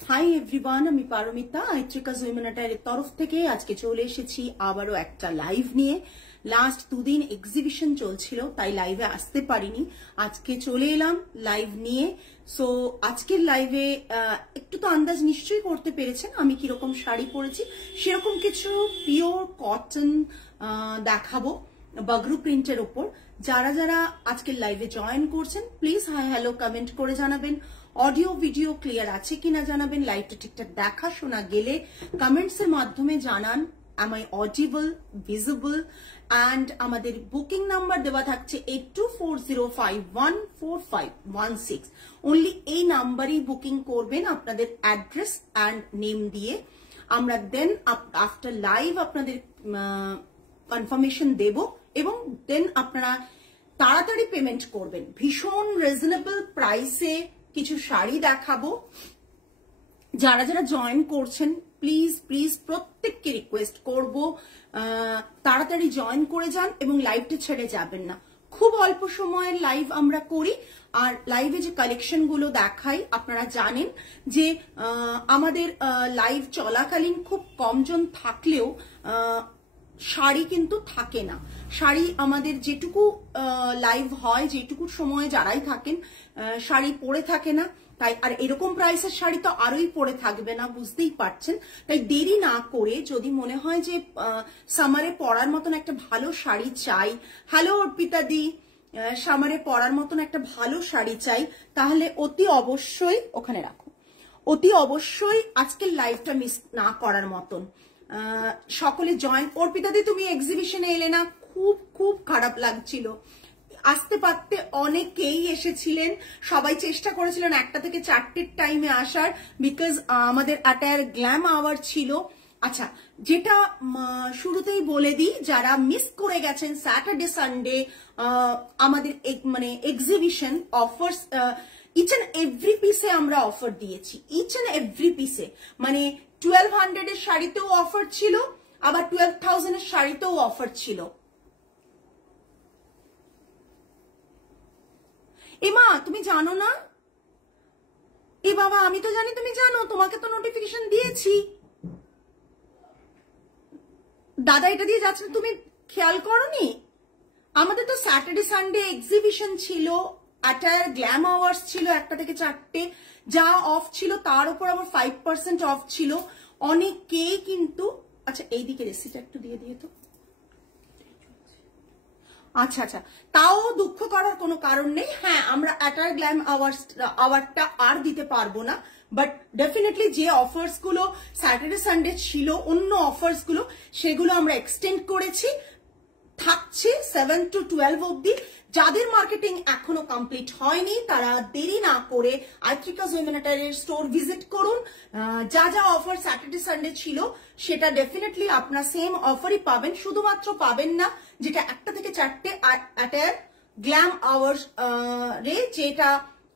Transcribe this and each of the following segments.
Hi everyone, আমি Paromita আইত্রিকাস women অ্যাটায়ারের তরফ থেকে আজকে চলে এসেছি আবারও একটা লাইভ নিয়ে। লাস্ট দুদিন এক্সিবিশন চলছিল, তাই লাইভে আসতে পারিনি। আজকে চলে এলাম লাইভ নিয়ে। সো আজকের লাইভে একটু তো আন্দাজ নিশ্চয়ই করতে পেরেছেন আমি কিরকম শাড়ি পরেছি। সেরকম কিছু পিওর কটন দেখাবো বাগরু প্রিন্টের ওপর। যারা যারা আজকের লাইভে জয়েন করছেন প্লিজ হাই হ্যালো কমেন্ট করে জানাবেন। অডিও ভিডিও ক্লিয়ার আছে কিনা জানাবেন। লাইভটা ঠিকঠাক দেখা শোনা গেলে কমেন্টস এর মাধ্যমে জানান am I audible, visible, and আমাদের বুকিং নাম্বার দেওয়া থাকছে 8240514516। অনলি এই নাম্বারেই বুকিং করবেন আপনাদের অ্যাড্রেস অ্যান্ড নেম দিয়ে। আমরা দেন আফটার লাইভ আপনাদের কনফার্মেশন দেব এবং দেন আপনারা তাড়াতাড়ি পেমেন্ট করবেন। ভীষণ রিজনেবল প্রাইসে কিছু শাড়ি দেখাবো। যারা যারা জয়েন করছেন প্লিজ প্লিজ প্রত্যেককে রিকোয়েস্ট করব তাড়াতাড়ি জয়েন করে যান এবং লাইভটা ছেড়ে যাবেন না। খুব অল্প সময়ের লাইভ আমরা করি, আর লাইভে যে কালেকশন গুলো দেখাই আপনারা জানেন যে আমাদের লাইভ চলাকালীন খুব কমজন থাকলেও শাড়ি কিন্তু থাকে না। শাড়ি আমাদের যেটুকু লাইভ হয়, যেটুকু সময় যারাই থাকেন শাড়ি পরে থাকে না। তাই আর এরকম প্রাইসের শাড়ি তো আরোই পরে থাকবে না, বুঝতেই পারছেন। তাই দেরি না করে যদি মনে হয় যে সামারে পরার মতন একটা ভালো শাড়ি চাই, হ্যালো অর্পিতা দি, সামারে পরার মতন একটা ভালো শাড়ি চাই, তাহলে অতি অবশ্যই ওখানে রাখো, অতি অবশ্যই আজকের লাইভটা মিস না করার মতন। সকলে জয়েন। অর্পিতা দি তুমি এক্সিবিশনে এলে না, খুব খুব খারাপ লাগছিল। আসতে পারতে অনেকেই এসেছিলেন, সবাই চেষ্টা করেছিলেন 1টা থেকে 4টের টাইমে আসার, বিকজ আমাদের অ্যাটায়ার গ্ল্যাম আওয়ার ছিল। আচ্ছা, যেটা শুরুতেই বলে দিই, যারা মিস করে গেছেন স্যাটারডে সানডে আমাদের মানে exhibition offers, each and every পিসে আমরা অফার দিয়েছি। ইচ অ্যান্ড এভরি পিসে মানে 1200 এর শাড়িতেও অফার ছিল, আবার 12,000 এর শাড়িতেও অফার ছিল। এমা তুমি জানো না? এ বাবা, আমি তো জানি তুমি জানো, তোমাকে তো নোটিফিকেশন দিয়েছি। দাদা এটা দিয়ে যাচ্ছে, তুমি খেয়াল করোনি? আমাদের তো স্যাটারডে সানডে এক্সিবিশন ছিল, অ্যাটায়ার গ্ল্যাম আওয়ার্স ছিল 1টা থেকে 4টে। যা অফ ছিল তার উপর আবার 5% অফ ছিল। অনেকেই কিন্তু, আচ্ছা এইদিকে রেসিটা একটু দিয়ে দিয়ে তো। আচ্ছা আচ্ছা, তাও দুঃখ করার কোনো কারণ নেই। হ্যাঁ, আমরা অ্যাটায়ার গ্ল্যাম আওয়ারটা আর দিতে পারবো না, বাট ডেফিনেটলি যে অফার্স গুলো স্যাটারডে সানডে ছিল, অন্য অফার্স গুলো, সেগুলো আমরা এক্সটেন্ড করেছি, থাকছে 7 to 12 অব্দি। যাদের মার্কেটিং এখনো কমপ্লিট হয়নি তারা দেরি না করে আইত্রিকাস উইমেন অ্যাটায়ারের স্টোর ভিজিট করুন। যা যা অফার স্যাটারডে সানডে ছিল সেটা ডেফিনেটলি আপনারা সেম অফারই পাবেন। শুধুমাত্র পাবেন না যেটা 1টা থেকে 4টে অ্যাটায়ার গ্ল্যাম আওয়ার্স রে যেটা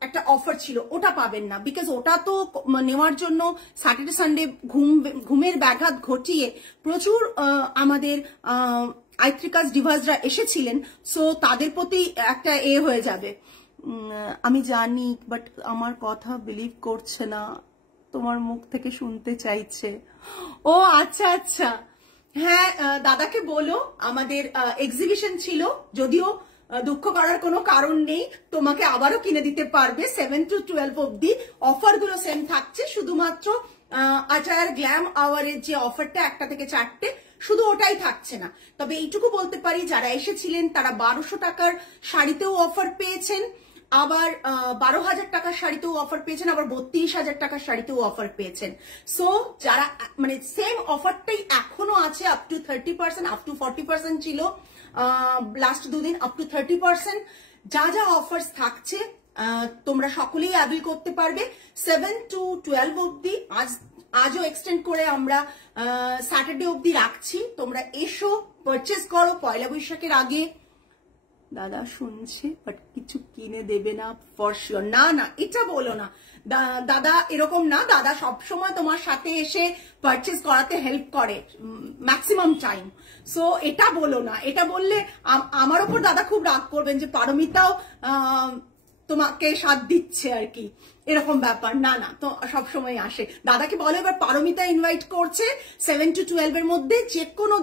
একটা অফার ছিল ওটা পাবেন না, বিকজ ওটা তো নেওয়ার জন্য স্যাটারডে সানডে ঘুমের ব্যাঘাত ঘটিয়ে প্রচুর আমাদের আইত্রিকাস ডিভাসরা এসেছিলেন। সো তাদের প্রতি একটা হয়ে যাবে। আমি জানি, বাট আমার কথা বিলিভ করছে না, তোমার মুখ থেকে শুনতে চাইছে। ও আচ্ছা আচ্ছা, হ্যাঁ দাদাকে বলো আমাদের এক্সিবিশন ছিল, যদিও দুঃখ করার কোনো কারণ নেই, তোমাকে আবারও কিনে দিতে পারবে। 7 to 12 অব্দি অফার গুলো সেম থাকছে, শুধুমাত্র অ্যাটায়ার গ্ল্যাম আওয়ারের যে অফারটা 1টা থেকে 4টে শুধু ওটাই থাকছে না। তবে এইটুকু বলতে পারি, যারা এসেছিলেন তারা 1200 টাকার শাড়িতেও অফার পেয়েছেন, আবার 12,000 টাকার শাড়িতেও অফার পেয়েছেন, আবার 32,000 টাকার শাড়িতেও অফার পেয়েছেন। সো যারা মানে সেম অফারটাই এখনো আছে, আপ টু 30%, আপ টু 40% ছিল লাস্ট দুদিন, আপ টু 30%। যা যা অফার্স থাকছে তোমরা সকলেই অ্যাভেল করতে পারবে 7 to 12 অব্দি। আজও এক্সটেন্ড করে আমরা স্যাটারডে অব্দি রাখছি। তোমরা এসো, পারচেস করো পয়লা বৈশাখের আগে। দাদা শুনছে বাট কিছু কিনে দেবে না ফর শিওর? না না, এটা বলো না দাদা, এরকম না। দাদা সবসময় তোমার সাথে এসে পারচেস করাতে হেল্প করে ম্যাক্সিমাম টাইম। সো এটা বলো না, এটা বললে আমার ওপর দাদা খুব রাগ করবেন যে পারমিতাও তোমাকে সাথ দিচ্ছে আর কি, এরকম ব্যাপার না। না তো সবসময় আসে। দাদাকে বলো এবার পারমিতা ইনভাইট করছে 7 to 12 এর মধ্যে যে কোনো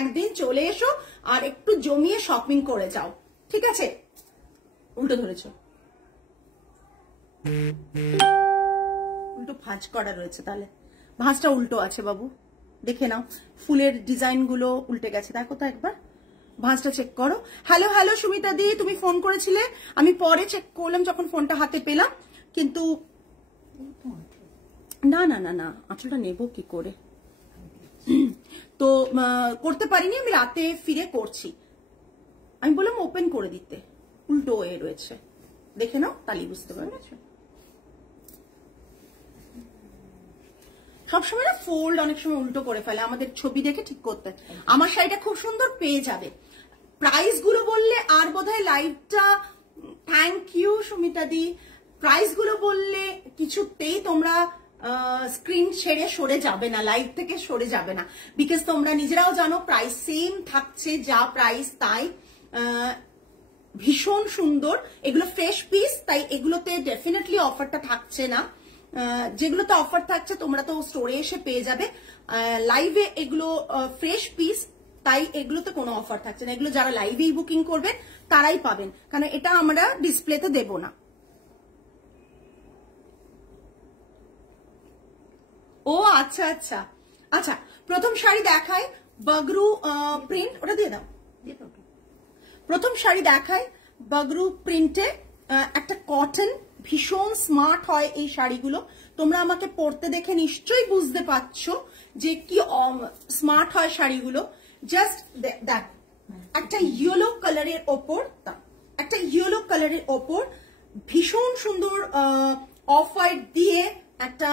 একদিন চলে এসো আর একটু জমিয়ে শপিং করে যাও, ঠিক আছে? উল্টো ধরেছ, উল্টো ভাঁজ করা রয়েছে, তাহলে ভাঁজটা উল্টো আছে বাবু, দেখে নাও। ফুলের ডিজাইন গুলো উল্টে গেছে, দেখো তো একবার, ভাঁজটা চেক করো। হ্যালো হ্যালো সুমিতা দি, তুমি ফোন করেছিলে, আমি পরে চেক করলাম যখন ফোনটা হাতে পেলাম, কিন্তু না না না না আঁচলটা নেবো কি করে, তো করতে পারিনি, আমি রাতে ফিরে করছি। আমি বললাম ওপেন করে দিতে, উল্টো হয়ে রয়েছে, দেখে নাও তাহলেই বুঝতে পারবে। সবসময় না ফোল্ড অনেক সময় উল্টো করে ফেলে, আমাদের ছবি দেখে ঠিক করতে। আমার শাড়িটা খুব সুন্দর পেয়ে যাবে। প্রাইস গুলো বললে আর বোধহয় লাইভটা, thank you Sumita di, price গুলো বললে কিছুতেই তোমরা স্ক্রিন ছেড়ে সরে যাবে না, লাইভ থেকে সরে যাবে না, বিকজ তোমরা নিজেরাও জানো প্রাইস সেম থাকছে, যা প্রাইস তাই। ভীষণ সুন্দর, এগুলো ফ্রেশ পিস, তাই এগুলোতে ডেফিনেটলি অফারটা থাকছে না। যেগুলোতে অফার থাকছে তোমরা তো স্টোরে এসে পেয়ে যাবে, লাইভে এগুলো ফ্রেশ পিস, তাই এগুলোতে কোনো অফার থাকছে না। এগুলো যারা লাইভেই বুকিং করবেন তারাই পাবেন, কারণ এটা আমরা ডিসপ্লেতে দেব না। ও আচ্ছা আচ্ছা আচ্ছা, প্রথম শাড়ি দেখায় বাগরু প্রিন্ট, ওটা দিয়ে দাও। প্রথম শাড়ি দেখায় বাগরু প্রিন্টে, একটা কটন, ভীষণ স্মার্ট হয় এই শাড়িগুলো। তোমরা আমাকে পরতে দেখে নিশ্চয়ই বুঝতে পারছো যে কি স্মার্ট হয় শাড়িগুলো। জাস্ট দেখ, একটা ইয়েলো কালারের ওপর, একটা ইয়েলো কালারের ওপর ভীষণ সুন্দর অফ হোয়াইট দিয়ে একটা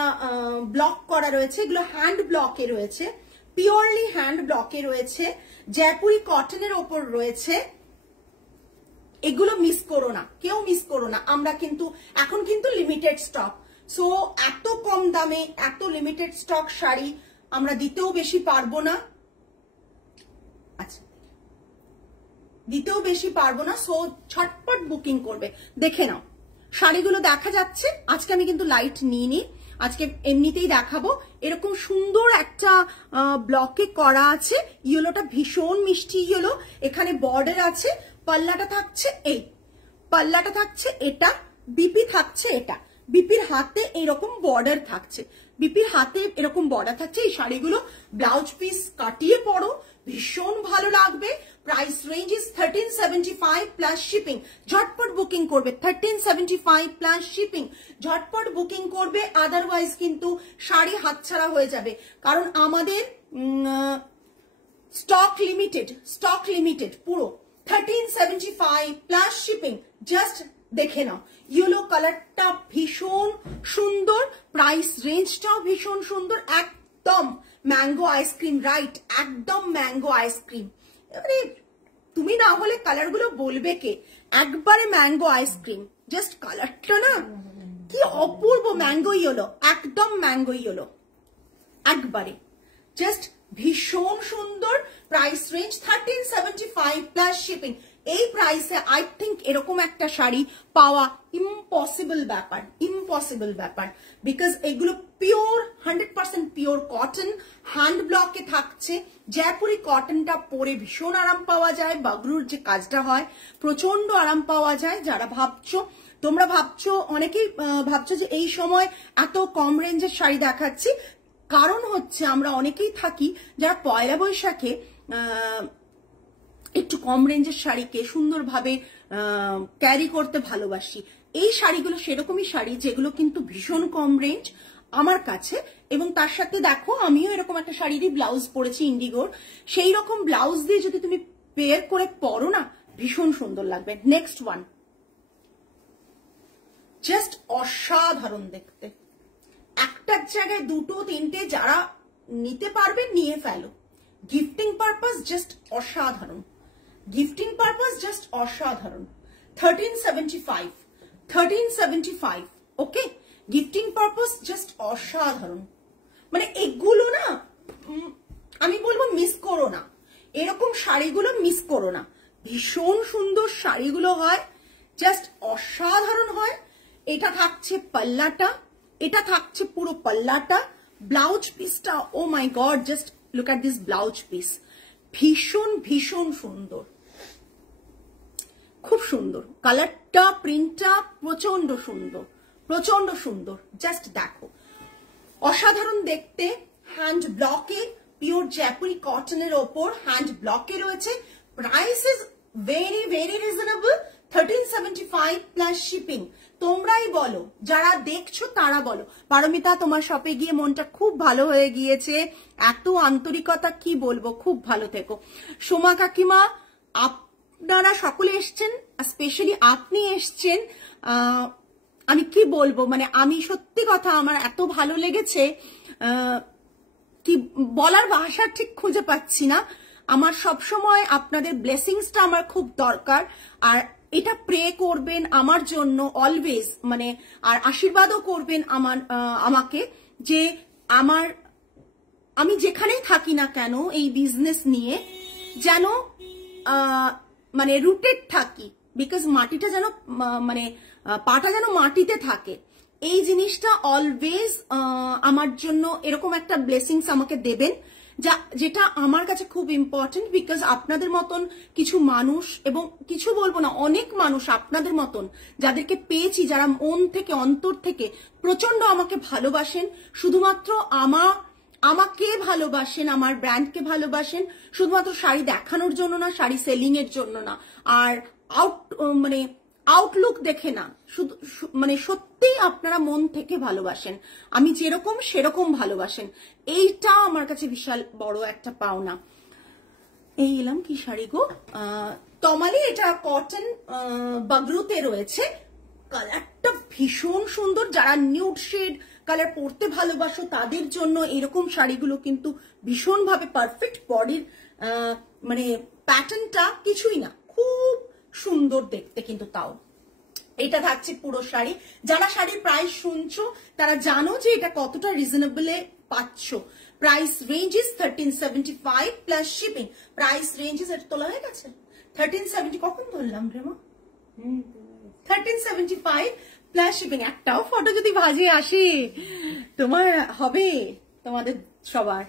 ব্লক করা রয়েছে, এগুলো হ্যান্ড ব্লকে রয়েছে, পিওরলি হ্যান্ড ব্লকে রয়েছে, জয়পুরি কটনের ওপর রয়েছে। এগুলো মিস করো না, কেউ মিস করো না। আমরা কিন্তু এখন কিন্তু লিমিটেড স্টক, সো এত কম দামে এত লিমিটেড স্টক শাড়ি আমরা দিতেও বেশি পারবো না, আচ্ছা দিতেও বেশি পারবো না, সো ছটপট বুকিং করবে। দেখে নাও শাড়িগুলো দেখা যাচ্ছে। আজকে আমি কিন্তু লাইট নিইনি, আজকে এমনিতেই দেখাবো। এরকম সুন্দর একটা ব্লকে করা আছে, ইয়েলোটা ভীষণ মিষ্টি ইয়েলো, এখানে বর্ডার আছে, পাল্লাটা থাকছে এই, পাল্লাটা থাকছে এটা, বিপি থাকছে এটা, বিপির হাতে এরকম বর্ডার থাকছে, বিপির হাতে এরকম বর্ডার থাকছে। এই শাড়িগুলো ব্লাউজ পিস কাটিয়ে পরো, ভীষণ ভালো লাগবে। Price range is 1375 plus shipping. ঝটপট বুকিং করবে, 1375 প্লাস শিপিং, ঝটপট বুকিং করবে, আদারওয়াইজ কিন্তু শাড়ি হাতছাড়া হয়ে যাবে, কারণ আমাদের স্টক লিমিটেড পুরো। 1375 প্লাস শিপিং, জাস্ট দেখে নাও। ইয়েলো কালারটা ভীষণ সুন্দর, প্রাইস রেঞ্জটাও ভীষণ সুন্দর, একদম ম্যাঙ্গো আইসক্রিম, রাইট, একদম ম্যাঙ্গো আইসক্রিম। এবারে তুমি না হলে কালার গুলো বলবে কে, একবারে ম্যাঙ্গো আইসক্রিম, জাস্ট কালারটা না কি অপূর্ব, ম্যাঙ্গো ইয়েলো, একদম ম্যাঙ্গো ইয়েলো, একবারে জাস্ট ভীষণ সুন্দর। Price range 1375 plus shipping. এই প্রাইসে আই থিঙ্ক এরকম একটা শাড়ি পাওয়া ইম্পসিবল ব্যাপার, বিকজ এগুলো পিওর 100% পিওর কটন, হ্যান্ড ব্লকে থাকছে। জয়পুরি কটনটা পরে ভীষণ আরাম পাওয়া যায়, বাগরুর যে কাজটা হয় প্রচন্ড আরাম পাওয়া যায়। যারা ভাবছো, তোমরা ভাবছো, অনেকেই ভাবছো যে এই সময় এত কম রেঞ্জের শাড়ি দেখাচ্ছি, কারণ হচ্ছে আমরা অনেকেই থাকি যারা পয়লা বৈশাখে একটু কম রেঞ্জের শাড়িকে সুন্দরভাবে ক্যারি করতে ভালোবাসি। এই শাড়িগুলো সেরকমই শাড়ি, যেগুলো কিন্তু ভীষণ কম রেঞ্জ আমার কাছে। এবং তার সাথে দেখো আমিও এরকম একটা শাড়িরই ব্লাউজ পরেছি ইন্ডিগোর, সেই রকম ব্লাউজ দিয়ে যদি তুমি পেয়ার করে পরো না, ভীষণ সুন্দর লাগবে। নেক্সট ওয়ান, জাস্ট অসাধারণ দেখতে, একটার জায়গায় দুটো তিনটে, যারা নিতে পারবে নিয়ে ফেলো। গিফটিং পারপাস জাস্ট অসাধারণ, গিফটিং পারপাস জাস্ট অসাধারণ। 1375 ওকে, গিফটিং পারপাস জাস্ট অসাধারণ। মানে এগুলো না আমি বলবো মিস করো না, এরকম শাড়িগুলো মিস করো না, ভীষণ সুন্দর শাড়িগুলো হয়। জাস্ট অসাধারণ হয়। এটা থাকছে পাল্লাটা, এটা থাকছে পুরো পাল্লাটা। ব্লাউজ পিসটা, oh my god, just look at this blouse piece, ভীষণ ভীষণ সুন্দর, খুব সুন্দর কালারটা, প্রিন্টটা প্রচন্ড সুন্দর, প্রচন্ড সুন্দর। জাস্ট দেখো, অসাধারণ দেখতে। হ্যান্ড ব্লকে, পিওর জয়পুরি কটনের ওপর হ্যান্ড ব্লকে রয়েছে। Price is very very reasonable, 1375 plus shipping. তোমরাই বলো, যারা দেখছো তারা বলো। পারমিতা, তোমার শপে গিয়ে মনটা খুব ভালো হয়ে গিয়েছে, এত আন্তরিকতা, কি বলবো, খুব ভালো থেকো। সোমা কাকিমা, আপনারা সকলে এসছেন, স্পেশালি আপনি এসছেন, আমি কি বলবো, মানে আমি সত্যি কথা, আমার এত ভালো লেগেছে, কি বলার ভাষা ঠিক খুঁজে পাচ্ছি না। আমার সবসময় আপনাদের ব্লেসিংসটা আমার খুব দরকার, আর এটা প্রে করবেন আমার জন্য অলওয়েজ, মানে আর আশীর্বাদও করবেন আমাকে, যে আমি যেখানেই থাকি না কেন এই বিজনেস নিয়ে যেন মানে রুটেড থাকি, বিকজ মাটিটা যেন মানে পাটা যেন মাটিতে থাকে, এই জিনিসটা অলওয়েজ আমার জন্য এরকম একটা ব্লেসিংস আমাকে দেবেন, যেটা আমার কাছে খুব ইম্পর্টেন্ট। বিকজ আপনাদের মতন কিছু মানুষ, এবং কিছু বলবো না, অনেক মানুষ আপনাদের মতন যাদেরকে পেয়েছি, যারা মন থেকে অন্তর থেকে প্রচন্ড আমাকে ভালোবাসেন, শুধুমাত্র আমাকে ভালোবাসেন, আমার ব্র্যান্ডকে ভালোবাসেন, শুধুমাত্র শাড়ি দেখানোর জন্য না, শাড়ি সেলিং এর জন্য না, আর মানে আউটলুক দেখে না, শুধু মানে সত্যি আপনারা মন থেকে ভালোবাসেন, আমি যেরকম সেরকম ভালোবাসেন, এইটা আমার কাছে বিশাল বড় একটা পাওনা। এই এলাম কি শাড়ি গো, তমালি, এটা কটন বাগরুতে রয়েছে, কালারটা ভীষণ সুন্দর। যারা নিউড শেড কালার পরতে ভালোবাসো তাদের জন্য এরকম শাড়িগুলো কিন্তু ভীষণভাবে পারফেক্ট। বডির মানে প্যাটার্নটা কিছুই না, খুব সুন্দর দেখতে, কিন্তু তাও এটা থাকছে পুরো শাড়ি। যারা শাড়ির প্রাইস শুনছো তারা জানো যে এটা কতটা রিজনেবলে পাচ্ছ। Price range is 1375 plus shipping. Price range is, এটা তোলা হয়ে গেছে 1370, কখন ধরলাম রেমা, 1375 প্লাস শিপিং। একটাও ফটো যদি ভাজে আসে তোমার হবে, তোমাদের সবার,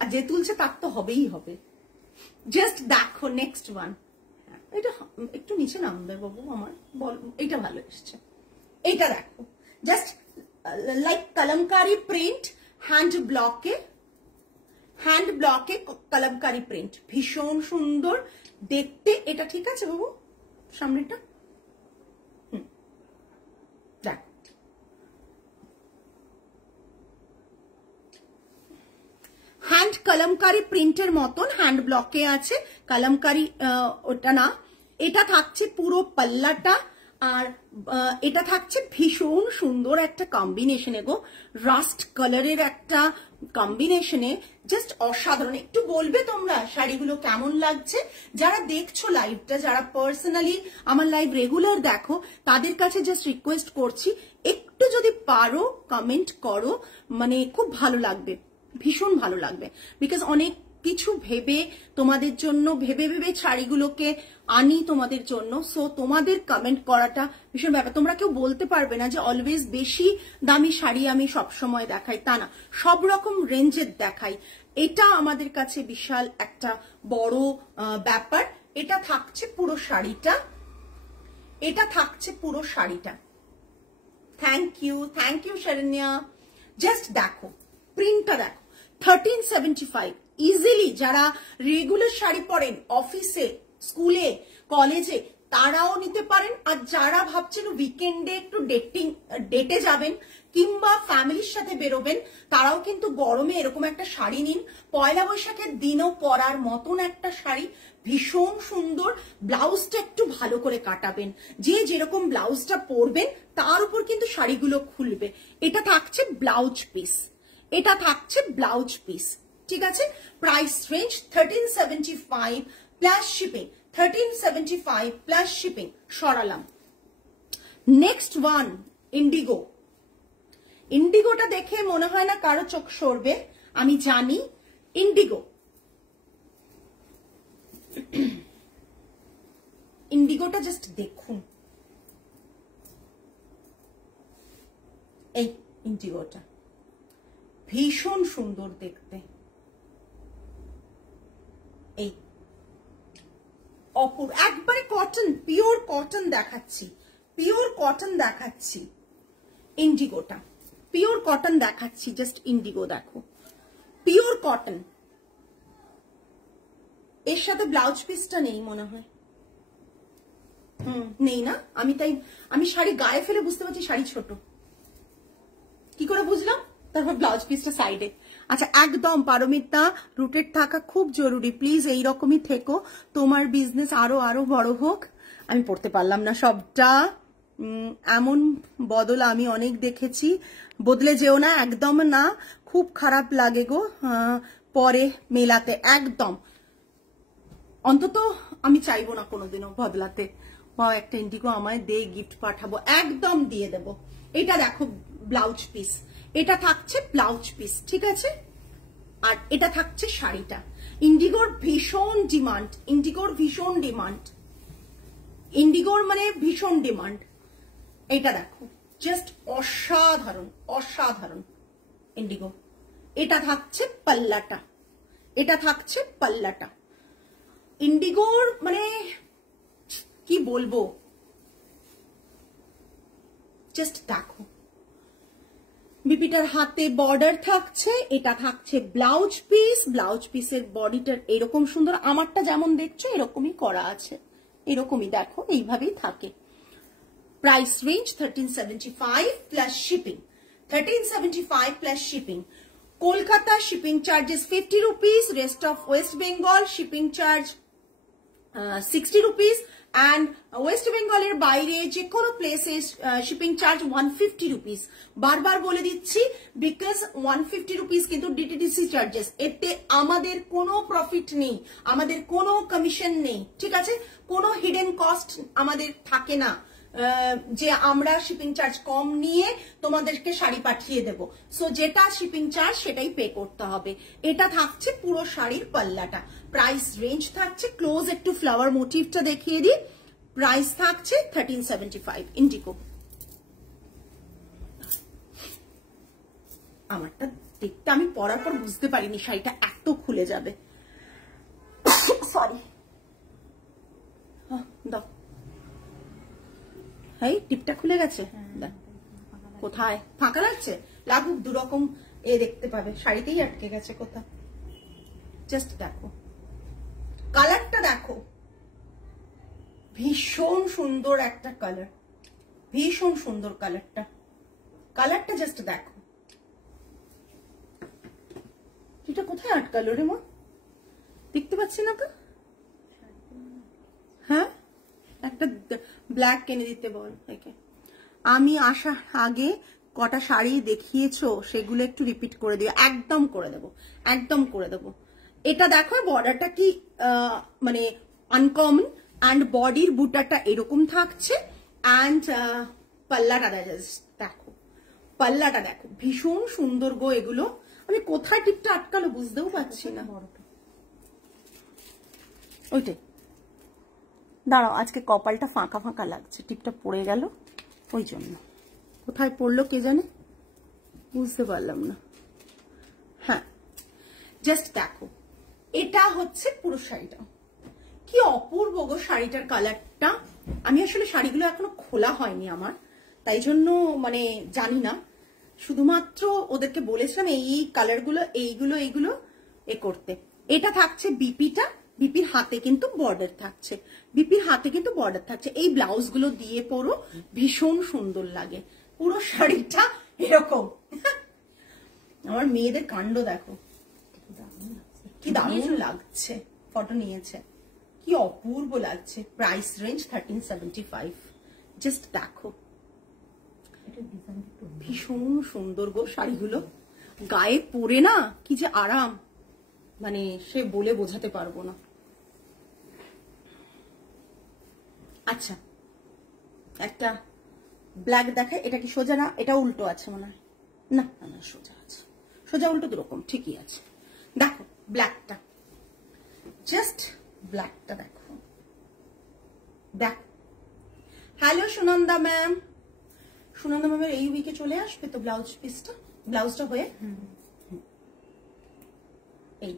আর যে তুলছে তার তো হবেই হবে। জাস্ট দেখো নেক্সট ওয়ান, এটা একটু নিচে নামবে বাবু আমার, বল, এটা ভালো এসছে। এইটা দেখো, just like kalamkari print, hand ব্লকে কলমকারি প্রিন্ট, ভীষণ সুন্দর দেখতে। এটা ঠিক আছে বাবু, সামনেটা দেখো, হ্যান্ড কলমকারি প্রিন্টের মতন হ্যান্ড ব্লকে আছে, কলমকারি ওটা না। এটা থাকছে পুরো পাল্লাটা, আর এটা থাকছে ভীষণ সুন্দর একটা কম্বিনেশনে গো, রাস্ট কালারের একটা কম্বিনেশনে, জাস্ট অসাধারণ। একটু বলবে তোমরা শাড়িগুলো কেমন লাগছে, যারা দেখছো লাইভটা, যারা পার্সোনালি আমার লাইভ রেগুলার দেখো, তাদের কাছে জাস্ট রিকোয়েস্ট করছি, একটু যদি পারো কমেন্ট করো, মানে খুব ভালো লাগবে, ভীষণ ভালো লাগবে। বিকজ অনেক কিছু ভেবে তোমাদের জন্য ভেবে শাড়িগুলোকে আনি তোমাদের জন্য, সো তোমাদের কমেন্ট করাটা ভীষণ ব্যাপার। তোমরা কেউ বলতে পারবে না যে অলওয়েজ বেশি দামি শাড়ি আমি সবসময় দেখাই, তা না, সব রকম রেঞ্জের দেখাই, এটা আমাদের কাছে বিশাল একটা বড় ব্যাপার। এটা থাকছে পুরো শাড়িটা, এটা থাকছে পুরো শাড়িটা। Thank you Saranya. জাস্ট দেখো প্রিন্টটা, দেখো 1375 ইজিলি যারা রেগুলার শাড়ি পরেন অফিসে, স্কুলে, কলেজে, তারাও নিতে পারেন। আর যারা ভাবছেন উইকেন্ডে একটু ডেটে যাবেন কিংবা ফ্যামিলির সাথে বেরোবেন, তারাও কিন্তু গরমে এরকম একটা শাড়ি নিন, পয়লা বৈশাখের দিনও পরার মতন একটা শাড়ি, ভীষণ সুন্দর। ব্লাউজটা একটু ভালো করে কাটাবেন, যে যেরকম ব্লাউজটা পরবেন তার উপর কিন্তু শাড়িগুলো খুলবে। এটা থাকছে ব্লাউজ পিস, এটা থাকছে ব্লাউজ পিস, ঠিক আছে। Price range 1375 plus shipping, 1375 plus shipping. সরালাম। Next one, indigo. ইন্ডিগোটা দেখে মনে হয় না কারো চোখ সরবে, আমি জানি। ইন্ডিগো, ইন্ডিগোটা জাস্ট দেখুন, এই ইন্ডিগোটা ভীষণ সুন্দর দেখতে, এই অপূর্ব, একবারে কটন, পিওর কটন দেখাচ্ছি, পিওর কটন দেখাচ্ছি, ইন্ডিগোটা পিওর কটন দেখাচ্ছি, জাস্ট ইন্ডিগো দেখো, পিওর কটন। এর সাথে ব্লাউজ পিসটা নেই মনে হয়, নেই না, আমি শাড়ি গায়ে ফেলে বুঝতে পারছি শাড়ি ছোট, কি করে বুঝলাম? তারপর ব্লাউজ পিসটা সাইডে। আচ্ছা, একদম পারমিতা, রুটেড থাকা খুব জরুরি, প্লিজ এইরকমই থেকো, তোমার বিজনেস আরো আরো বড় হোক। আমি পড়তে পারলাম না সবটা, এমন বদল আমি অনেক দেখেছি, বদলে যেও না, একদম না, খুব খারাপ লাগে গো পরে মেলাতে, একদম অন্তত আমি চাইবো না কোনোদিনও বদলাতে। বা একটা ইন্ডিগো আমায় দে, গিফট পাঠাবো, একদম দিয়ে দেব। এটা দেখো ব্লাউজ পিস, এটা থাকছে ব্লাউজ পিস, ঠিক আছে, আর এটা থাকছে শাড়িটা। ইন্ডিগোর ভীষণ ডিমান্ড, ইন্ডিগোর ভীষণ ডিমান্ড, ইন্ডিগোর মানে ভীষণ ডিমান্ড। এটা দেখো জাস্ট অসাধারণ, অসাধারণ ইন্ডিগো। এটা থাকছে পাল্লাটা, এটা থাকছে পাল্লাটা। ইন্ডিগোর মানে কি বলবো, জাস্ট দেখো, বিপিটার হাতে বর্ডার থাকছে, এটা থাকছে ব্লাউজ পিস, ব্লাউজ পিসের বডিটার এরকম সুন্দর, আমারটা যেমন দেখছো এরকমই করা আছে, এরকমই দেখো, এইভাবেই থাকে। Price range 1375 plus shipping, 1375 plus shipping. Kolkata shipping charges 50 rupees, rest of West Bengal shipping charge 60 rupees, and West বেঙ্গলের বাইরে যে কোনো প্লেসে শিপিং চার্জ 150 rupees। বারবার বলে দিচ্ছি, বিকজ 150 rupees কিন্তু ডিটিডিসি চার্জেস, এতে আমাদের কোনো প্রফিট নেই, আমাদের কোনো কমিশন নেই, ঠিক আছে, কোনো হিডেন কস্ট আমাদের থাকে না যে আমরা শিপিং চার্জ কম নিয়ে তোমাদেরকে শাড়ি পাঠিয়ে দেব। সো যেটা শিপিং চার্জ সেটাই পে করতে হবে। এটা থাকছে পুরো শাড়ির পাল্লাটা। প্রাইস রেঞ্জ থাকছে, ক্লোজ একটু ফ্লাওয়ার মোটিভটা দেখিয়ে দিই, প্রাইস থাকছে 1375 ইন্ডিগো। আমারটা দেখতে আমি পরার পর বুঝতে পারিনি শাড়িটা এত খুলে যাবে, সরি। দাও, এই টিপটা খুলে গেছে, কোথায় ফাঁকা লাগছে, লাগুক, দুরকম এ দেখতে পাবে, শাড়িতেই আটকে গেছে কোথাও। জাস্ট দেখো কালারটা, দেখো ভীষণ সুন্দর একটা কালার, ভীষণ সুন্দর কালারটা, কালারটা জাস্ট দেখো। এটা কোথায় আটকালো রে মা, দেখতে পাচ্ছি না তো। হ্যাঁ, একটা ব্ল্যাক কিনে দিতে বল একে। আমি আসার আগে কটা শাড়ি দেখিয়েছো সেগুলো একটু রিপিট করে দিও, একদম করে দেবো, একদম করে দেবো। এটা দেখো বর্ডারটা কি মানে আনকমন, অ্যান্ড বডির বুটাটা এরকম থাকছে, অ্যান্ড পাল্লাটা দেখো, পাল্লাটা দেখো ভীষণ সুন্দর গো এগুলো। আমি কোথায় টিপটা আটকালো বুঝতেও পারছি না, ওইটাই। দাঁড়াও, আজকে কপালটা ফাঁকা ফাঁকা লাগছে, টিপটা পড়ে গেল ওই জন্য, কোথায় পড়লো কে জানে, বুঝতে পারলাম না। হ্যাঁ, জাস্ট দেখো, এটা হচ্ছে পুরো শাড়িটা, কি অপূর্ব গো শাড়িটার কালারটা। আমি আসলে শাড়িগুলো এখনো খোলা হয়নি আমার, তাই জন্য মানে জানি না, শুধুমাত্র ওদেরকে বলেছিলাম এই কালারগুলো এইগুলো এইগুলো এ করতে। এটা থাকছে বিপিটা, বিপির হাতে কিন্তু বর্ডার থাকছে, বিপির হাতে কিন্তু বর্ডার থাকছে। এই ব্লাউজ গুলো দিয়ে পরো, ভীষণ সুন্দর লাগে, পুরো শাড়িটা এরকম। আমার মেয়েদের কাণ্ড দেখো, কি দারুণ লাগছে, ফটো নিয়েছে, কি অপূর্ব লাগছে। প্রাইস রেঞ্জ 1375, জাস্ট দেখো, ভীষণ সুন্দর গো শাড়িগুলো, গায়ে পরে না কি যে আরাম, মানে সে বলে বোঝাতে পারবো না। আচ্ছা, একটা ব্ল্যাক দেখায়, এটা কি সোজা না, এটা উল্টো আছে মনে হয়, না না সোজা আছে, সোজা উল্টো দুরকম ঠিকই আছে। দেখো ব্ল্যাকটা, জাস্ট ব্ল্যাকটা দেখো, দেখ, হ্যালো সুনন্দা ম্যাম, সুনন্দা ম্যামের এই উইকে চলে আসবে তো ব্লাউজ পিসটা, ব্লাউজটা হয়ে এই।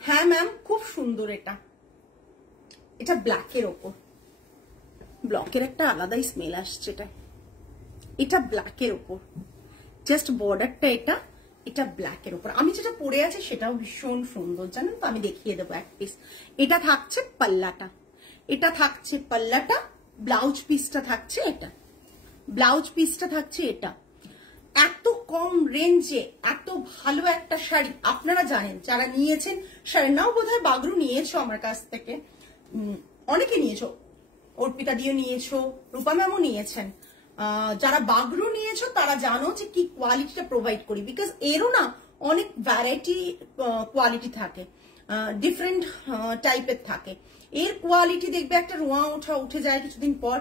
হ্যাঁ ম্যাম, খুব সুন্দর। এটা ব্ল্যাকের ওপর, ব্লকের একটা আলাদাই স্মেল আসছে। এটা ব্ল্যাকের ওপর, জাস্ট বর্ডারটা এটা ব্ল্যাকের ওপর। আমি যেটা পরে আছি সেটাও ভীষণ সুন্দর, জানেন তো, আমি দেখিয়ে দেবো এক পিস। এটা থাকছে পাল্লাটা, ব্লাউজ পিসটা থাকছে এটা, ব্লাউজ পিসটা থাকছে এটা। এত কম রেঞ্জে এত ভালো একটা শাড়ি আপনারা জানেন, যারা নিয়েছেন, শাড়িনাও বোধহয় বাগরু নিয়েছো আমার কাছ থেকে, অনেকে নিয়েছো, অর্পিতা দিয়েও নিয়েছো, রূপা ম্যামও নিয়েছেন। যারা বাগরু নিয়েছো তারা জানো যে কি কোয়ালিটিটা প্রোভাইড করি, বিকজ এরও না অনেক ভ্যারাইটি কোয়ালিটি থাকে, ডিফারেন্ট টাইপের থাকে। এর কোয়ালিটি দেখবে একটা রোয়া উঠে যায় কিছুদিন পর।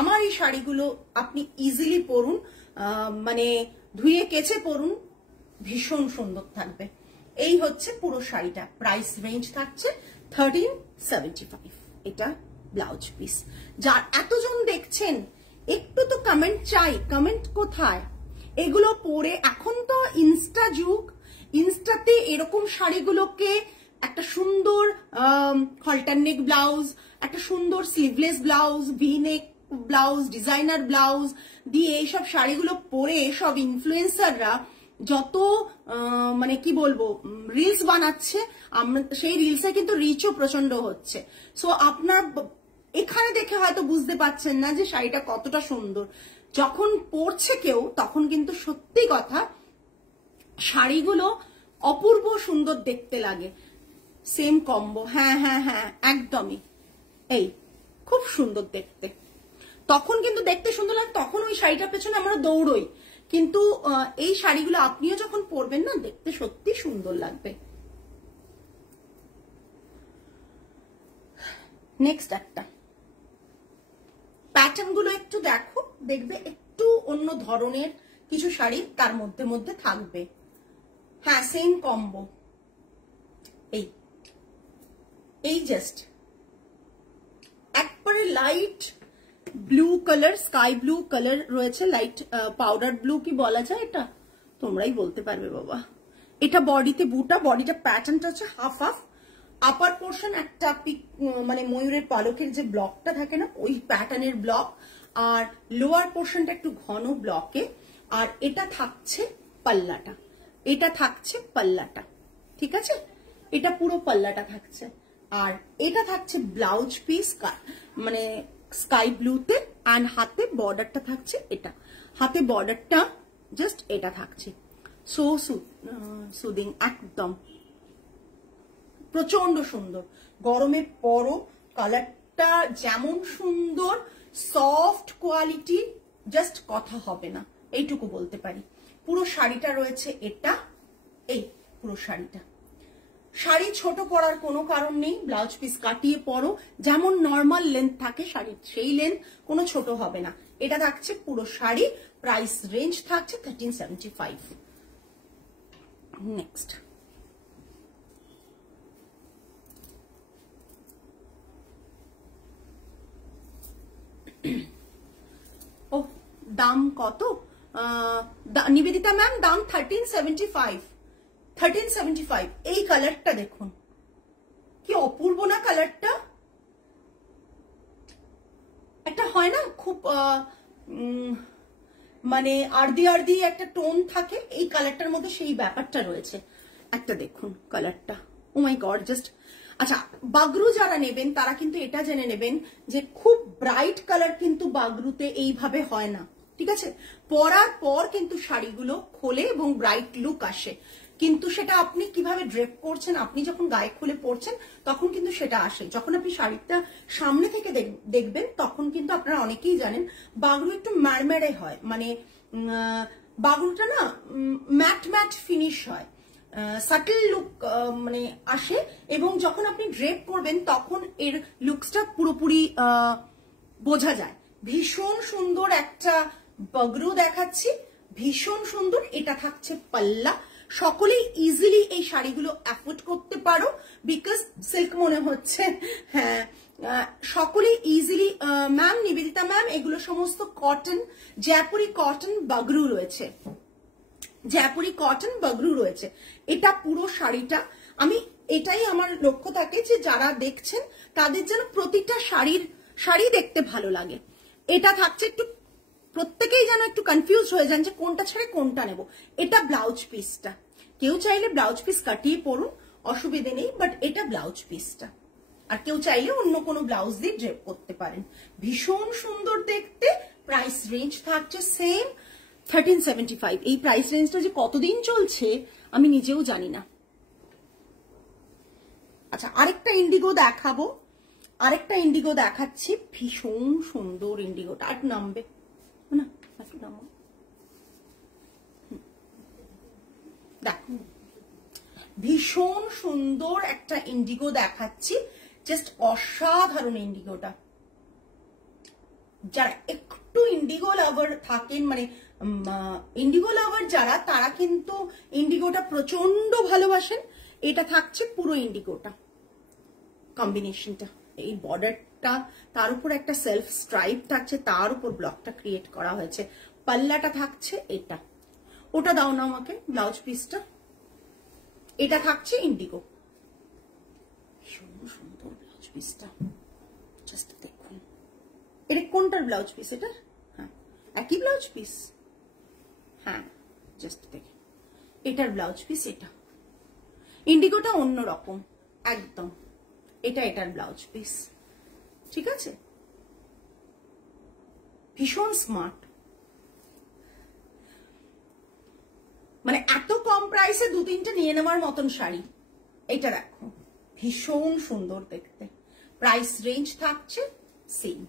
আমার এই শাড়িগুলো আপনি ইজিলি পরুন, মানে ধুয়ে কেচে পরুন, ভীষণ সুন্দর থাকবে। এই হচ্ছে পুরো শাড়িটা। প্রাইস রেঞ্জ থাকছে 1375। এটা ব্লাউজ পিস। যার এতজন দেখছেন, একটু তো কমেন্ট চাই। কমেন্ট কোথায়? এগুলো পরে, এখন তো ইনস্টা যুগ, ইনস্টাতে এরকম শাড়িগুলোকে একটা সুন্দর হল্টার নেক ব্লাউজ, একটা সুন্দর স্লিভলেস ব্লাউজ, ভি নেক ব্লাউজ, ডিজাইনার ব্লাউজ দিয়ে এইসব শাড়িগুলো পরে সব ইনফ্লুয়েন্সাররা যত মানে কি বলবো রিলস বানাচ্ছে, সেই রিলসে কিন্তু রিচও প্রচন্ড হচ্ছে। সো আপনার এখানে দেখে হয়তো বুঝতে পারছেন না যে শাড়িটা কতটা সুন্দর। যখন পরছে কেউ, তখন কিন্তু সত্যি কথা শাড়িগুলো অপূর্ব সুন্দর দেখতে লাগে। সেম কম্বো, হ্যাঁ হ্যাঁ হ্যাঁ একদমই, এই খুব সুন্দর দেখতে। তখন কিন্তু দেখতে সুন্দর লাগে, তখন ওই শাড়িটার পেছনে আমরা দৌড়ই। কিন্তু এই শাড়িগুলো আপনিও যখন পরবেন না, দেখতে সত্যি সুন্দর লাগবে। নেক্সট একটা প্যাটার্ন গুলো একটু দেখো, দেখবে একটু অন্য ধরনের কিছু শাড়ি তার মধ্যে মধ্যে থাকবে। হ্যাঁ সেম কম্বো, এই জাস্ট একবারে light blue colour, sky blue colour রয়েছে, লাইট পাউডার ব্লু কি বলা যায়, এটা তোমরাই বলতে পারবে বাবা। এটা বডিতে বুটা, বডিটা প্যাটার্নটা হচ্ছে হাফ হাফ। আপার পোর্শন একটা মানে ময়ূরের পালকের যে ব্লকটা থাকে না, ওই প্যাটার্নের ব্লক, আর লোয়ার পোর্শনটা একটু ঘন ব্লকে। আর এটা থাকছে পাল্লাটা, ঠিক আছে, এটা পুরো পাল্লাটা থাকছে। আর এটা থাকছে ব্লাউজ পিস, মানে স্কাই ব্লুতে, আর হাতে বর্ডারটা থাকছে এটা, হাতে বর্ডারটা জাস্ট এটা থাকছে। সো সুদিং, একদম প্রচন্ড সুন্দর। গরমে পরো, কালারটা যেমন সুন্দর, সফট কোয়ালিটি, জাস্ট কথা হবে না, এইটুকু বলতে পারি। পুরো শাড়িটা রয়েছে এটা, এই পুরো শাড়িটা। শাড়ি ছোট পরার কোনো কারণ নেই, ব্লাউজ পিস কাটিয়ে পরো, যেমন নর্মাল লেন্থ থাকে শাড়ির সেই লেন্থ, কোনো ছোট হবে না। এটা থাকছে পুরো শাড়ি, প্রাইস রেঞ্জ থাকছে 1375। নেক্সট ও দাম কত নিবেদিতা ম্যাম? দাম 1375। এই কালারটা দেখুন, কি অপূর্ব না কালারটা। একটা হয় না খুব মানে আর্দি আর্দি একটা টোন থাকে, এই কালারটার মধ্যে সেই ব্যাপারটা রয়েছে। একটা দেখুন কালারটা, ও মাই গড, জাস্ট। আচ্ছা, বাগরু যারা নেবেন তারা কিন্তু এটা জেনে নেবেন যে খুব ব্রাইট কালার কিন্তু বাগরুতে এইভাবে হয় না, ঠিক আছে। পরার পর কিন্তু শাড়িগুলো খোলে এবং ব্রাইট লুক আসে, কিন্তু সেটা আপনি কিভাবে ড্রেপ করছেন, আপনি যখন গায়ে খুলে পরছেন তখন কিন্তু সেটা আসে। যখন আপনি শাড়িটা সামনে থেকে দেখবেন তখন কিন্তু আপনারা অনেকেই জানেন বাগরু একটু ম্যাড়মেড়ে হয়, মানে বাগরুটা না ম্যাট ম্যাট ফিনিশ হয়, সাটল লুক মানে আসে, এবং যখন আপনি ড্রেপ করবেন তখন এর লুকসটা পুরোপুরি বোঝা যায়। ভীষণ সুন্দর একটা বাগরু দেখাচ্ছি, ভীষণ সুন্দর। এটা থাকছে পাল্লা, সকলেই ইজিলি এই শাড়িগুলো অ্যাফোর্ড করতে পারো, বিকজ সিল্ক মনে হচ্ছে। হ্যাঁ, সকলেই ইজিলি। ম্যাম, নিবেদিতা ম্যাম, এগুলো সমস্ত কটন, জয়পুরি কটন বাগরু রয়েছে, জয়পুরি কটন বাগরু রয়েছে। এটা পুরো শাড়িটা, আমি এটাই আমার লক্ষ্য থাকে যে যারা দেখছেন তাদের যেন প্রতিটা শাড়ি দেখতে ভালো লাগে। এটা থাকছে একটু, প্রত্যেকেই যেন একটু কনফিউজ হয়ে যান যে কোনটা ছেড়ে কোনটা নেব। এটা ব্লাউজ পিসটা, কেউ চাইলে ব্লাউজ পিস কাটিয়ে পরুন, অসুবিধে নেই, বাট এটা ব্লাউজ পিসটা। আর কেউ চাইলে অন্য কোনো ব্লাউজ দিয়ে ড্রেপ করতে পারেন। ভীষণ সুন্দর দেখতে। প্রাইস রেঞ্জ থাকছে সেম 1375। এই প্রাইস রেঞ্জটা যে কতদিন চলছে আমি নিজেও জানি না। আচ্ছা, আরেকটা ইন্ডিগো দেখাবো, আরেকটা ইন্ডিগো দেখাচ্ছি, ভীষণ সুন্দর ইন্ডিগোটা। আর নামবে না, দেখো ভীষণ সুন্দর একটা ইন্ডিগো দেখাচ্ছি, জাস্ট অসাধারণ ইন্ডিগোটা। যারা একটু ইন্ডিগো লাভার থাকেন, মানে ইন্ডিগো লাভার যারা, তারা কিন্তু ইন্ডিগোটা প্রচন্ড ভালোবাসেন। এটা থাকছে পুরো ইন্ডিগোটা কম্বিনেশনটা, এই বর্ডারটা, তার উপর একটা সেলফ স্ট্রাইপ থাকছে, তার উপর ব্লকটা ক্রিয়েট করা হয়েছে। পাল্লাটা থাকছে এটা, ওটা দাও না আমাকে ব্লাউজ পিসটা। এটা থাকছে ইন্ডিগো, সুন্দর ব্লাউজ পিসটা, জাস্ট দেখুন। এটা কোনটার ব্লাউজ পিস? এটা হ্যাঁ একই ব্লাউজ পিস, হ্যাঁ জাস্ট দেখে এটার ব্লাউজ পিস। এটা ইন্ডিগোটা অন্যরকম একদম, এটা এটার ব্লাউজ পিস, ঠিক আছে? ভীষণ স্মার্ট, মানে এত কম প্রাইসে দু তিনটে নিয়ে নেওয়ার মতন শাড়ি। এটা দেখো ভীষণ সুন্দর দেখতে, প্রাইস রেঞ্জ থাকছে সেম।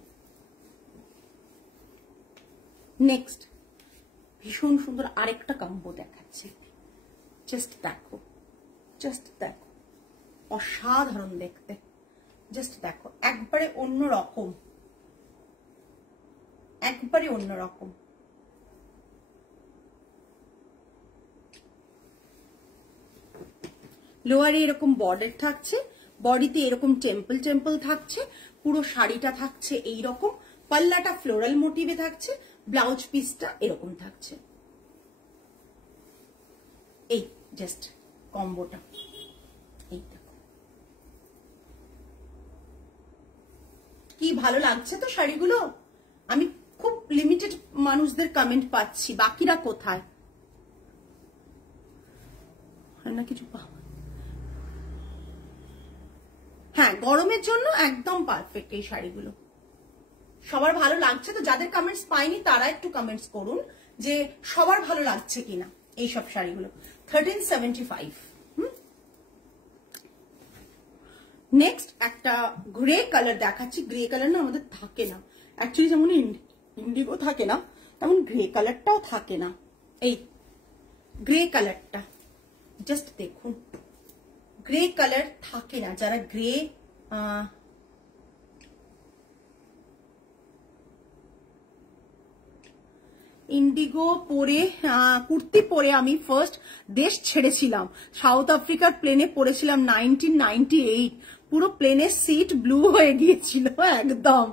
নেক্সট ভীষণ সুন্দর আরেকটা কম্বো দেখাচ্ছে, জাস্ট দেখো, জাস্ট দেখো, অসাধারণ দেখতে, জাস্ট দেখো, একবারে অন্যরকম, একবারে অন্যরকম। লোয়ারে এরকম বর্ডার থাকছে, বডিতে এরকম টেম্পল টেম্পল থাকছে, পুরো শাড়িটা থাকছে এইরকম, পাল্লাটা ফ্লোরাল মোটিভে থাকছে, ব্লাউজ পিসটা এরকম থাকছে। এই জাস্ট কম্বোটা, এই দেখো কি ভালো লাগছে তো শাড়িগুলো। আমি খুব লিমিটেড মানুষদের কমেন্ট পাচ্ছি, বাকিরা কোথায়? না কিছু পাওয়া, হ্যাঁ গরমের জন্য একদম পারফেক্ট এই শাড়িগুলো। সবার ভালো লাগছে তো? যাদের কমেন্টস পাইনি তারা একটু কমেন্টস করুন যে সবার ভালো লাগছে কিনা এইসব শাড়িগুলো। 1375। নেক্সট একটা গ্রে কালার দেখাচ্ছি। গ্রে কালার না আমাদের থাকে না অ্যাকচুয়ালি, যেমন ইন্ডিগো থাকে না তেমন গ্রে কালারটাও থাকে না। এই গ্রে কালারটা জাস্ট দেখুন, গ্রে কালার থাকে না। যারা গ্রে ইন্ডিগো পরে কুর্তি পরে আমি ফার্স্ট দেশ ছেড়েছিলাম, সাউথ আফ্রিকার প্লেনে পড়েছিলাম 1998। পুরো প্লেনের সিট ব্লু হয়ে গিয়েছিল একদম।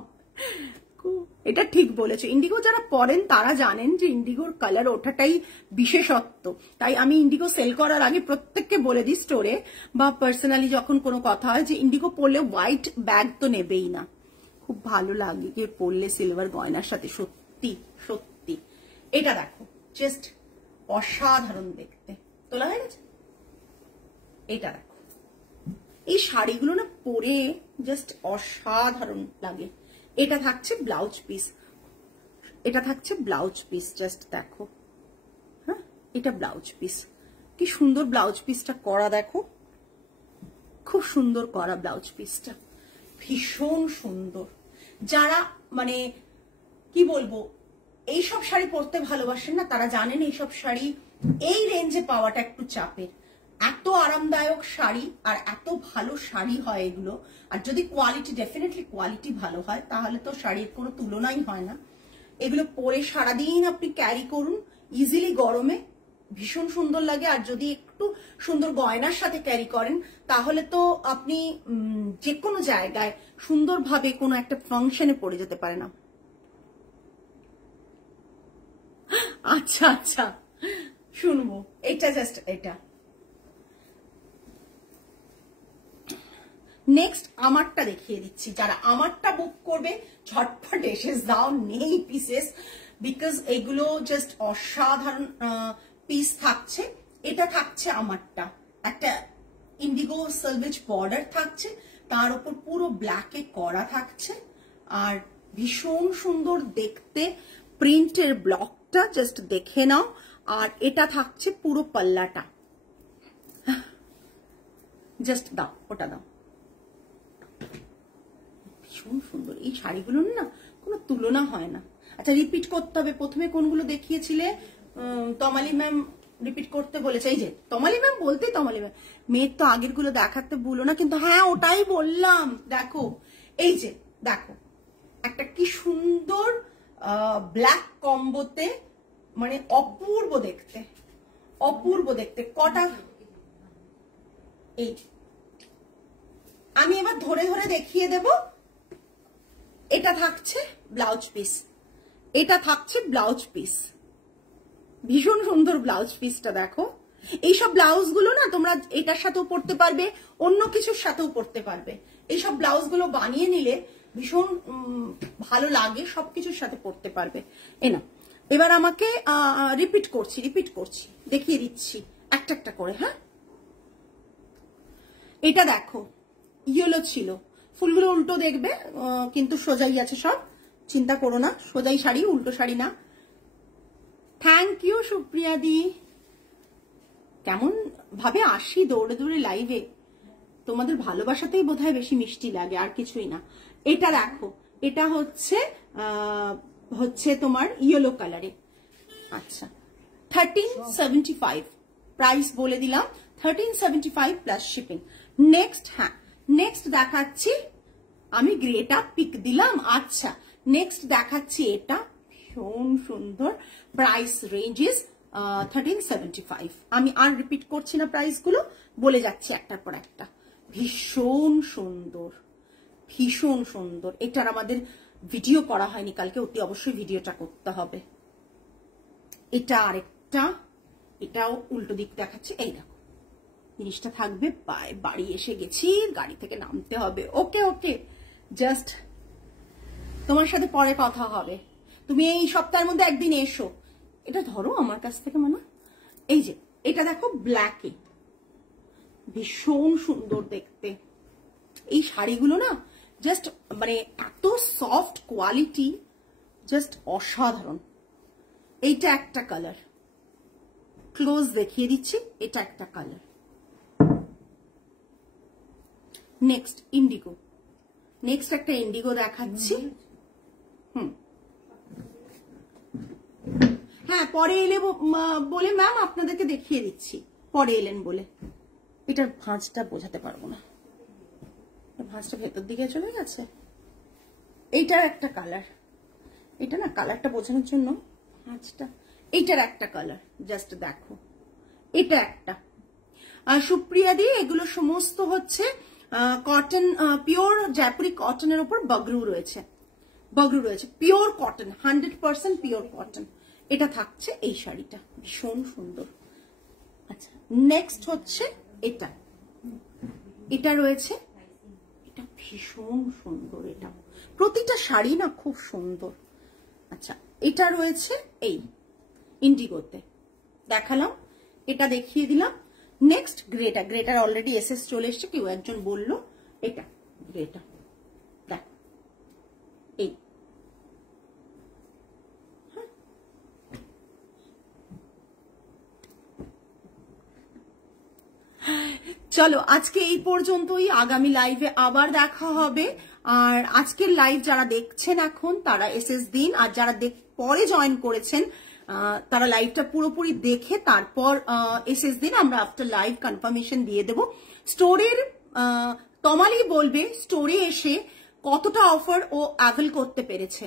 এটা ঠিক বলেছো, ইন্ডিগো যারা পরেন তারা জানেন যে ইন্ডিগোর কালার ওঠাটাই বিশেষত্ব। তাই আমি ইন্ডিগো সেল করার আগে প্রত্যেককে বলে দিই স্টোরে বা পার্সোনালি যখন কোনো কথা হয় যে ইন্ডিগো পরলে হোয়াইট ব্যাগ তো নেবেই না। খুব ভালো লাগে যে পরলে সিলভার গয়নার সাথে, সত্যি সত্যি। এটা দেখো জাস্ট অসাধারণ দেখতে, তোলা হয়ে গেছে। এটা দেখো, এই শাড়িগুলো না পরে জাস্ট অসাধারণ লাগে। এটা থাকছে ব্লাউজ পিস, এটা থাকছে ব্লাউজ পিস, জাস্ট দেখো। হ্যাঁ এটা ব্লাউজ পিস, কি সুন্দর ব্লাউজ পিসটা করা, দেখো খুব সুন্দর করা ব্লাউজ পিসটা, ভীষণ সুন্দর। যারা মানে কি বলবো এইসব শাড়ি পরতে ভালোবাসেন না তারা জানেন এইসব শাড়ি এই রেঞ্জে পাওয়াটা একটু চাপের। এত আরামদায়ক শাড়ি আর এত ভালো শাড়ি হয় এগুলো। আর যদি কোয়ালিটি, ডেফিনেটলি কোয়ালিটি ভালো হয় তাহলে তো শাড়ির কোনো তুলনাই হয় না। এগুলো পরে সারাদিন আপনি ক্যারি করুন ইজিলি, গরমে ভীষণ সুন্দর লাগে। আর যদি একটু সুন্দর গয়নার সাথে ক্যারি করেন তাহলে তো আপনি যে কোনো জায়গায় সুন্দরভাবে কোনো একটা ফাংশনে পড়ে যেতে পারে না। আচ্ছা আচ্ছা শুনবো, এটা জাস্ট এটা। নেক্সট আমারটা দেখিয়ে দিচ্ছি, যারা আমারটা বুক করবে ঝটপট এসে যাও, নেই পিসেস, বিকজ এগুলো জাস্ট অসাধারণ পিস থাকছে। এটা থাকছে আমারটা, একটা ইন্ডিগো সেলভেজ বর্ডার থাকছে, তার উপর পুরো ব্ল্যাকে করা থাকছে, আর ভীষণ সুন্দর দেখতে প্রিন্টের ব্লকটা জাস্ট দেখে নাও। আর এটা থাকছে পুরো পাল্লাটা, জাস্ট দাও, ওটা দাও, ভীষণ সুন্দর। এই শাড়িগুলোর না কোনো তুলনা হয় না। আচ্ছা রিপিট করতে হবে, প্রথমে কোনগুলো দেখিয়েছিলে? তমালি ম্যাম রিপিট করতে বলেছে। এই যে তমালি ম্যাম বলতে তমালি ম্যাম, মেয়ের তো আগের গুলো দেখাতে ভুলো না কিন্তু। হ্যাঁ ওটাই বললাম, দেখো এই যে দেখো একটা কি সুন্দর ব্ল্যাক কম্বোতে, মানে অপূর্ব দেখতে, অপূর্ব দেখতে। কটা এই আমি এবার ধরে ধরে দেখিয়ে দেব। এটা থাকছে ব্লাউজ পিস, এটা থাকছে ব্লাউজ পিস, ভীষণ সুন্দর ব্লাউজ পিসটা দেখো। এইসব ব্লাউজ গুলো না তোমরা এটার সাথেও পরতে পারবে, অন্য কিছুর সাথেও পরতে পারবে। এইসব ব্লাউজ গুলো বানিয়ে নিলে ভীষণ ভালো লাগে, সবকিছুর সাথে পরতে পারবে। না এবার আমাকে রিপিট করছি দেখিয়ে দিচ্ছি একটা একটা করে। হ্যাঁ এটা দেখো ইয়েলো ছিল, ফুলগুলো উল্টো দেখবে কিন্তু সোজাই আছে সব, চিন্তা করো না, সোজাই শাড়ি, উল্টো শাড়ি না। থ্যাংক ইউ সুপ্রিয়া দি। কেমন ভাবে আসি দৌড়ে দৌড়ে লাইভে, তোমাদের ভালোবাসাতেই বোধহয় বেশি মিষ্টি লাগে, আর কিছুই না। এটা দেখো, এটা হচ্ছে তোমার ইয়েলো কালারে। আচ্ছা 1375 প্রাইস বলে দিলাম, 1375 প্লাস শিপিং। নেক্সট, হ্যাঁ নেক্সট দেখাচ্ছি আমি, গ্রেটা পিক দিলাম। আচ্ছা নেক্সট দেখাচ্ছি এটা, ভীষণ সুন্দর, প্রাইস রেঞ্জেস 1375। আমি আর রিপিট করছি না, প্রাইস গুলো বলে যাচ্ছি একটার পর একটা। ভীষণ সুন্দর, ভীষণ সুন্দর। এটার আমাদের ভিডিও করা হয়নি কালকে, অতি অবশ্যই ভিডিওটা করতে হবে। এটা আরেকটা, এটাও উল্টো দিক দেখাচ্ছে। এই দেখো জিনিসটা থাকবে, বাড়ি এসে গেছি, গাড়ি থেকে নামতে হবে। ওকে ওকে, জাস্ট তোমার সাথে পরে কথা হবে, তুমি এই সপ্তাহের মধ্যে একদিন এসো। এটা ধরো আমার কাছ থেকে, মানে এই যে এটা দেখো ব্ল্যাকে, ভীষণ সুন্দর দেখতে। এই শাড়িগুলো না জাস্ট মানে এত সফট কোয়ালিটি, জাস্ট অসাধারণ। এইটা একটা কালার, ক্লোজ দেখিয়ে দিচ্ছি, এটা একটা কালার। নেক্সট ইন্ডিগো, নেক্সট একটা ইন্ডিগো দেখাচ্ছি। হ্যাঁ পরে এলে বলে ম্যাম আপনাদেরকে দেখিয়ে দিচ্ছি, পরে এলেন বলে। এটার ভাঁজটা বোঝাতে পারবো না, ভাঁজটা ভেতর দিকে চলে গেছে। এইটার একটা কালার, এটা না কালারটা বোঝানোর জন্য ভাঁজটা। এইটার একটা কালার, জাস্ট দেখো, এটা একটা। সুপ্রিয়া দি এগুলো সমস্ত হচ্ছে কটন, পিওর জয়পুরি কটনের উপর বগরু রয়েছে, বগরু রয়েছে, পিওর কটন, 100% পিওর কটন। এটা থাকছে এই শাড়িটা, ভীষণ সুন্দর। আচ্ছা নেক্সট হচ্ছে এটা, এটা রয়েছে, এটা ভীষণ সুন্দর, এটা প্রতিটা শাড়ি না খুব সুন্দর। আচ্ছা এটা রয়েছে এই ইন্ডিগোতে, দেখালাম, এটা দেখিয়ে দিলাম। Next Greta, greater already SS চলে এসছে, কেউ একজন বললো এটা গ্রেটা, দেখ এই। চলো আজকে এই পর্যন্তই, আগামী লাইভে আবার দেখা হবে। আর আজকের লাইভ যারা দেখছেন এখন তারা এসএস দিন, আর যারা পরে জয়েন করেছেন তারা লাইভটা পুরোপুরি দেখে তারপর এসএস দিন, আমরা আফটার লাইভ কনফার্মেশন দিয়ে দেব। স্টোরের তমালি বলবে স্টোরে এসে কতটা অফার ও অ্যাভেল করতে পেরেছে।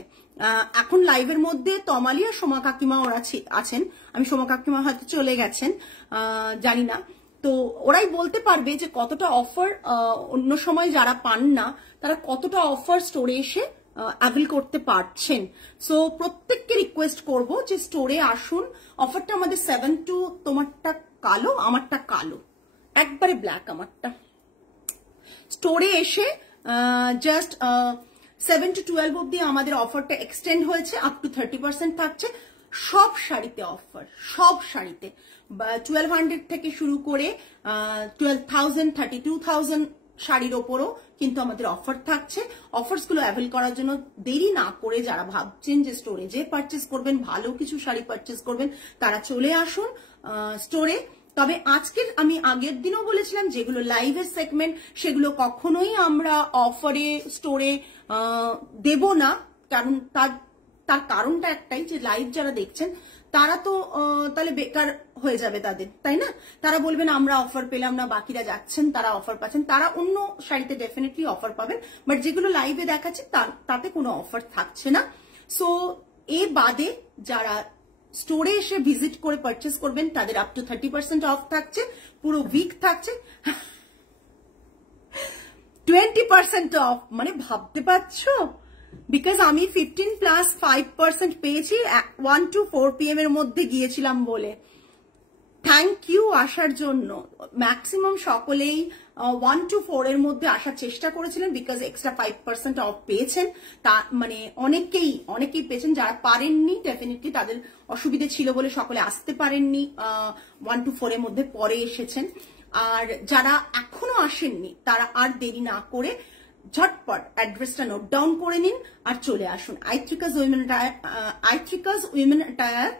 এখন লাইভের মধ্যে তমালি আর সোমা কাকিমা ওরা আছেন, আমি সোমা কাকিমা হয়তো চলে গেছেন, জানি না। তো ওরাই বলতে পারবে যে কতটা অফার অন্য সময় যারা পান না তারা কতটা অফার স্টোরে এসে অ্যাভেল করতে পারছেন। সো প্রত্যেককে রিকোয়েস্ট করব যে স্টোরে আসুন। অফারটা আমাদের 7 to, তোমারটা কালো আমারটা কালো, একবারে ব্ল্যাক আমারটা। স্টোরে এসে জাস্ট 7 to 12 অব্দি আমাদের অফারটা এক্সটেন্ড হয়েছে, আপ টু 30% থাকছে সব শাড়িতে অফার, সব শাড়িতে 1200 থেকে শুরু করে 12,000 32,000 শাড়ির ওপরও কিন্তু আমাদের অফার থাকছে। অফার্স গুলো অ্যাভেল করার জন্য দেরি না করে যারা ভাবছেন যে স্টোরে যে পারচেস করবেন, ভালো কিছু শাড়ি পারচেস করবেন, তারা চলে আসুন স্টোরে। তবে আজকের আমি আগের দিনও বলেছিলাম যেগুলো লাইভের সেগমেন্ট সেগুলো কখনোই আমরা অফারে স্টোরে দেব না, কারণ তার কারণটা একটাই যে লাইভ যারা দেখছেন তারা তো তাহলে বেকার হয়ে যাবে তাদের, তাই না? তারা বলবেন আমরা অফার পেলাম না, বাকিরা যাচ্ছেন তারা অফার পাচ্ছেন, তারা অন্য শাড়িতে ডেফিনেটলি অফার পাবেন, বাট যেগুলো লাইভে দেখাচ্ছে তাতে কোনো অফার থাকছে না। সো এ বাদে যারা স্টোরে এসে ভিজিট করে পারচেস করবেন তাদের আপ টু 30% অফ থাকছে, পুরো উইক থাকছে 20% অফ, মানে ভাবতে পারছো? বিকজ আমি 15+5% পেয়েছি 1 to 4 PM এর মধ্যে গিয়েছিলাম বলে। থ্যাংক ইউ আসার জন্য। ম্যাক্সিমাম সকলেই 1 to 4 এর মধ্যে আসার চেষ্টা করেছিলেন বিকজ এক্সট্রা 5% অফ পেয়েছেন। তা মানে অনেকেই পেয়েছেন, যারা পারেননি ডেফিনেটলি তাদের অসুবিধে ছিল বলে সকলে আসতে পারেননি, 1 to 4 এর মধ্যে পরে এসেছেন। আর যারা এখনো আসেননি তারা আর দেরি না করে ঝটপট অ্যাড্রেসটা নোট ডাউন করে নিন আর চলে আসুন। আইথ্রিকাস women attire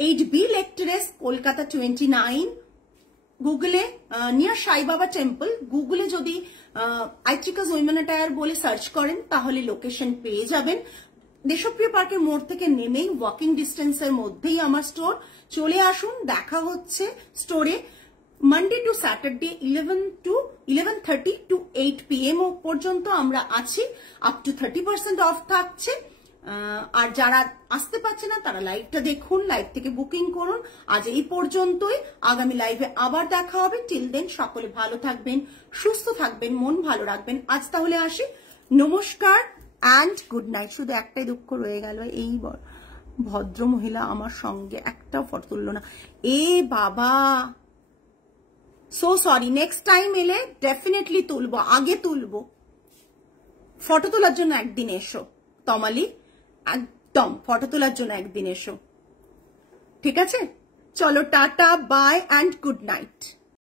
8B lake terrace, Kolkata 29। গুগলে নিয়ার সাই বাবা টেম্পল, গুগলে যদি আইথ্রিকাস উইমেন অ্যাটায়ার বলে সার্চ করেন তাহলে লোকেশন পেয়ে যাবেন। দেশপ্রিয় পার্কের মোড় থেকে নেমেই ওয়াকিং ডিস্টেন্সের মধ্যেই আমার স্টোর। চলে আসুন, দেখা হচ্ছে স্টোরে। Monday to Saturday 11:30 to 8 PM পর্যন্ত আমরা আছি, আপ টু 30% অফ থাকছে। আর যারা আসতে পারছে না তারা লাইভটা দেখুন, লাইভ থেকে বুকিং করুন। আজ এই পর্যন্তই, আগামী লাইভে আবার দেখা হবে। টিল দেন সকলে ভালো থাকবেন, সুস্থ থাকবেন, মন ভালো রাখবেন। আজ তাহলে আসি, নমস্কার অ্যান্ড গুড নাইট। শুধু একটাই দুঃখ রয়ে গেল, এই ভদ্র মহিলা আমার সঙ্গে একটাও ফটো তুললো না। এ বাবা, সো সরি, নেক্সট টাইম এলে ডেফিনেটলি তুলবো, আগে তুলবো। ফটো তোলার জন্য একদিন এসো তমালি, একদম ফটো তোলার জন্য একদিন এসো, ঠিক আছে? চলো tata, bye and good night.